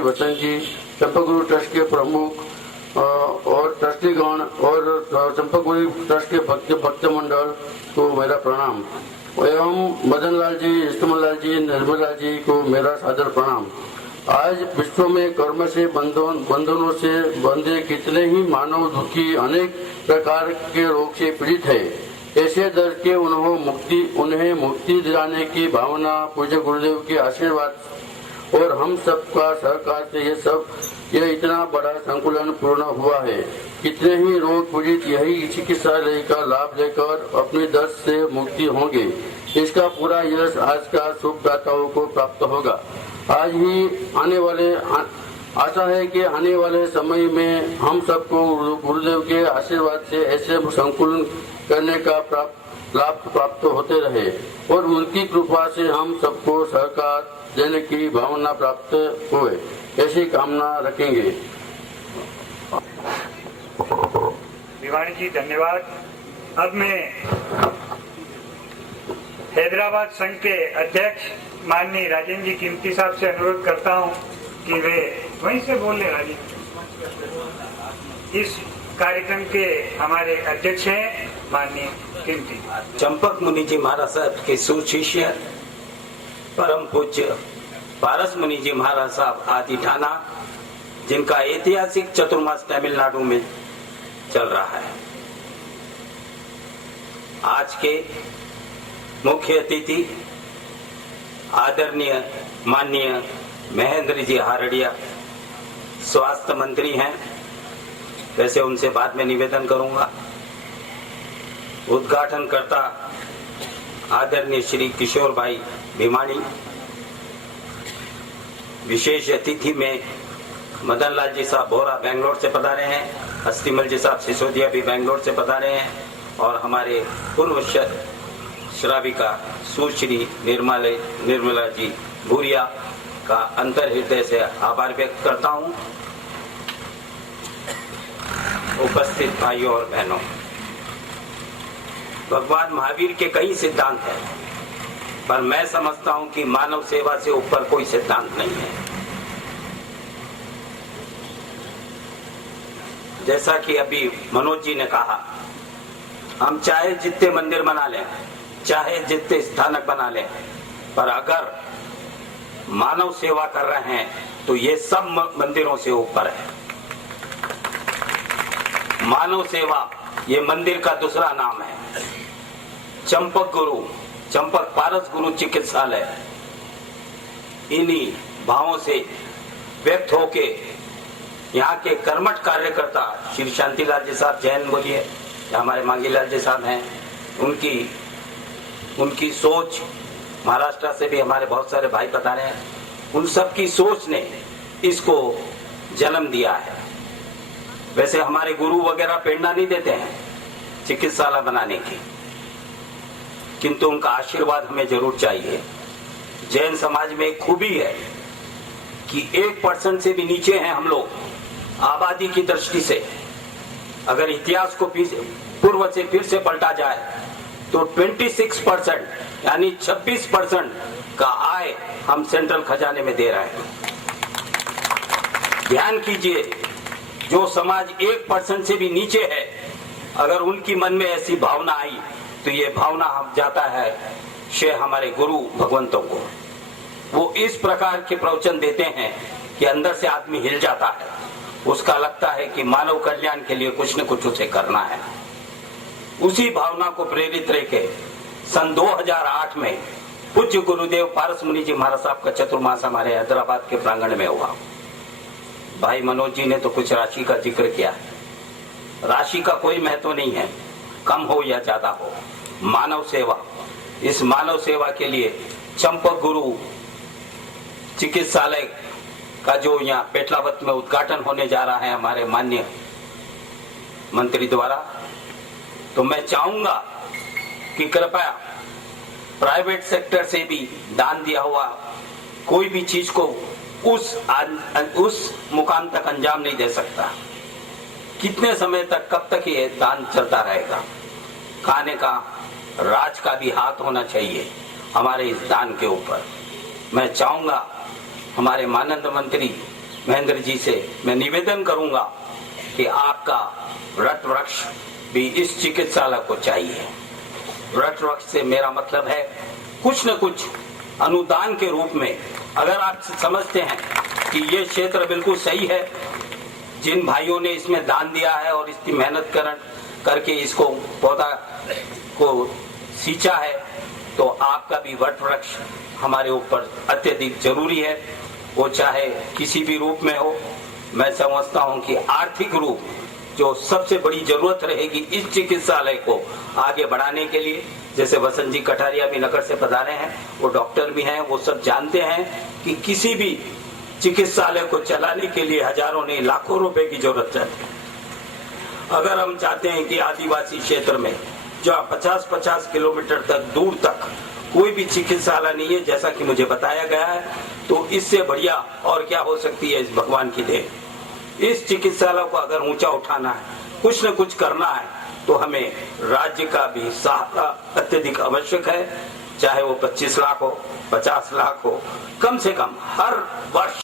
वचन जी, चंपागुरु ट्रस्ट के प्रमुख और ट्रस्टीगण और चंपागुरु ट्रस्ट के भक्त मंडल को मेरा प्रणाम एवं मदन लाल जी, इस्तेमाल लाल जी, निर्मला जी को मेरा सादर प्रणाम। आज विश्व में कर्म से बंधनों से बंधे कितने ही मानव दुखी अनेक प्रकार के रोग से पीड़ित है। ऐसे दर्द के उन्हें मुक्ति दिलाने की भावना पूज्य गुरुदेव के आशीर्वाद और हम सबका सहकार से यह इतना बड़ा संकुलन पूर्ण हुआ है। कितने ही रोग पीड़ित यही चिकित्सालय का लाभ लेकर अपनी दर्द से मुक्ति होंगे। इसका पूरा यश आज का शुभदाताओं को प्राप्त होगा। आज ही आशा है कि आने वाले समय में हम सबको गुरुदेव के आशीर्वाद से ऐसे संकुलन करने का लाभ प्राप्त होते रहे और उनकी कृपा से हम सबको सहकार देने की भावना प्राप्त हुए, ऐसी कामना रखेंगे। भिवानी जी धन्यवाद। अब मैं हैदराबाद संघ के अध्यक्ष माननीय राजेंद्र जी कीमती साहब से अनुरोध करता हूं कि वे वहीं से बोले। राजेंद्र इस कार्यक्रम के हमारे अध्यक्ष हैं माननीय कीमती। चंपक मुनि जी महाराज साहब के सुशिष्य परम पूज्य पारस मुनि जी महाराज साहब आदि ठाना, जिनका ऐतिहासिक चतुर्मास तमिलनाडु में चल रहा है। आज के मुख्य अतिथि आदरणीय माननीय महेंद्र जी हारड़िया स्वास्थ्य मंत्री हैं, वैसे उनसे बाद में निवेदन करूंगा। उद्घाटन करता आदरणीय श्री किशोर भाई भिवानी, विशेष अतिथि में मदन लाल जी साहब बोरा बेंगलोर से पधारे हैं, अस्तिमल जी साहब सिसोदिया भी बेंगलोर से पधारे हैं और हमारे पूर्व श्राविका सुश्री निर्मला जी भूरिया का अंतर हृदय से आभार व्यक्त करता हूं। उपस्थित भाइयों और बहनों, भगवान महावीर के कई सिद्धांत हैं, पर मैं समझता हूं कि मानव सेवा से ऊपर कोई सिद्धांत नहीं है। जैसा कि अभी मनोज जी ने कहा, हम चाहे जितने मंदिर बना लें, चाहे जितने स्थानक बना लें, पर अगर मानव सेवा कर रहे हैं तो ये सब मंदिरों से ऊपर है। मानव सेवा ये मंदिर का दूसरा नाम है। चंपक पारस गुरु चिकित्सालय इन्हीं भावों से व्यक्त होके यहाँ के कर्मठ कार्यकर्ता श्री शांतिलाल जी साहब जैन बोलिए, हमारे मांगीलाल जी साहब हैं, उनकी सोच, महाराष्ट्र से भी हमारे बहुत सारे भाई बता रहे हैं, उन सब की सोच ने इसको जन्म दिया है। वैसे हमारे गुरु वगैरह प्रेरणा नहीं देते हैं चिकित्सालय बनाने की, किंतु उनका आशीर्वाद हमें जरूर चाहिए। जैन समाज में एक खूबी है कि 1% से भी नीचे हैं हम लोग आबादी की दृष्टि से। अगर इतिहास को पूर्व से फिर से पलटा जाए तो 26% यानी 26% का आय हम सेंट्रल खजाने में दे रहे हैं। ध्यान कीजिए, जो समाज 1% से भी नीचे है, अगर उनकी मन में ऐसी भावना आई तो ये भावना हम जाता है श्रेय हमारे गुरु भगवंतों को। वो इस प्रकार के प्रवचन देते हैं कि अंदर से आदमी हिल जाता है, उसका लगता है कि मानव कल्याण के लिए कुछ न कुछ उसे करना है। उसी भावना को प्रेरित रहकर सन 2008 में पूज्य गुरुदेव पारस मुनि जी महाराज साहब का चतुर्मास हमारे हैदराबाद के प्रांगण में हुआ। भाई मनोज जी ने तो कुछ राशि का जिक्र किया। राशि का कोई महत्व नहीं है, कम हो या ज्यादा हो। मानव सेवा, इस मानव सेवा के लिए चंपक गुरु चिकित्सालय का जो यहाँ पेटलावत में उद्घाटन होने जा रहा है हमारे माननीय मंत्री द्वारा, तो मैं चाहूंगा कि कृपया प्राइवेट सेक्टर से भी दान दिया हुआ कोई भी चीज को उस मुकाम तक अंजाम नहीं दे सकता। कितने समय तक, कब तक ये दान चलता रहेगा? खाने का राज का भी हाथ होना चाहिए हमारे इस दान के ऊपर। मैं चाहूंगा हमारे माननीय मंत्री महेंद्र जी से मैं निवेदन करूंगा कि आपका वट वृक्ष भी इस चिकित्सालय को चाहिए। वट वृक्ष से मेरा मतलब है कुछ न कुछ अनुदान के रूप में, अगर आप समझते हैं कि ये क्षेत्र बिल्कुल सही है, जिन भाइयों ने इसमें दान दिया है और इसकी मेहनत करके इसको पौधा को सींचा है, तो आपका भी वट वृक्ष हमारे ऊपर अत्यधिक जरूरी है। वो चाहे किसी भी रूप में हो। मैं समझता हूं कि आर्थिक रूप जो सबसे बड़ी जरूरत रहेगी इस चिकित्सालय को आगे बढ़ाने के लिए, जैसे वसंत जी कटारिया भी नगर से पधारे हैं, वो डॉक्टर भी हैं, वो सब जानते हैं कि किसी भी चिकित्सालय को चलाने के लिए हजारों नहीं लाखों रुपए की जरूरत है। अगर हम चाहते हैं कि आदिवासी क्षेत्र में जो 50-50 किलोमीटर तक दूर तक कोई भी चिकित्सालय नहीं है, जैसा कि मुझे बताया गया है, तो इससे बढ़िया और क्या हो सकती है इस भगवान की देन। इस चिकित्सालय को अगर ऊंचा उठाना है, कुछ न कुछ करना है, तो हमें राज्य का भी सहारा अत्यधिक आवश्यक है। चाहे वो 25 लाख हो, 50 लाख हो, कम से कम हर वर्ष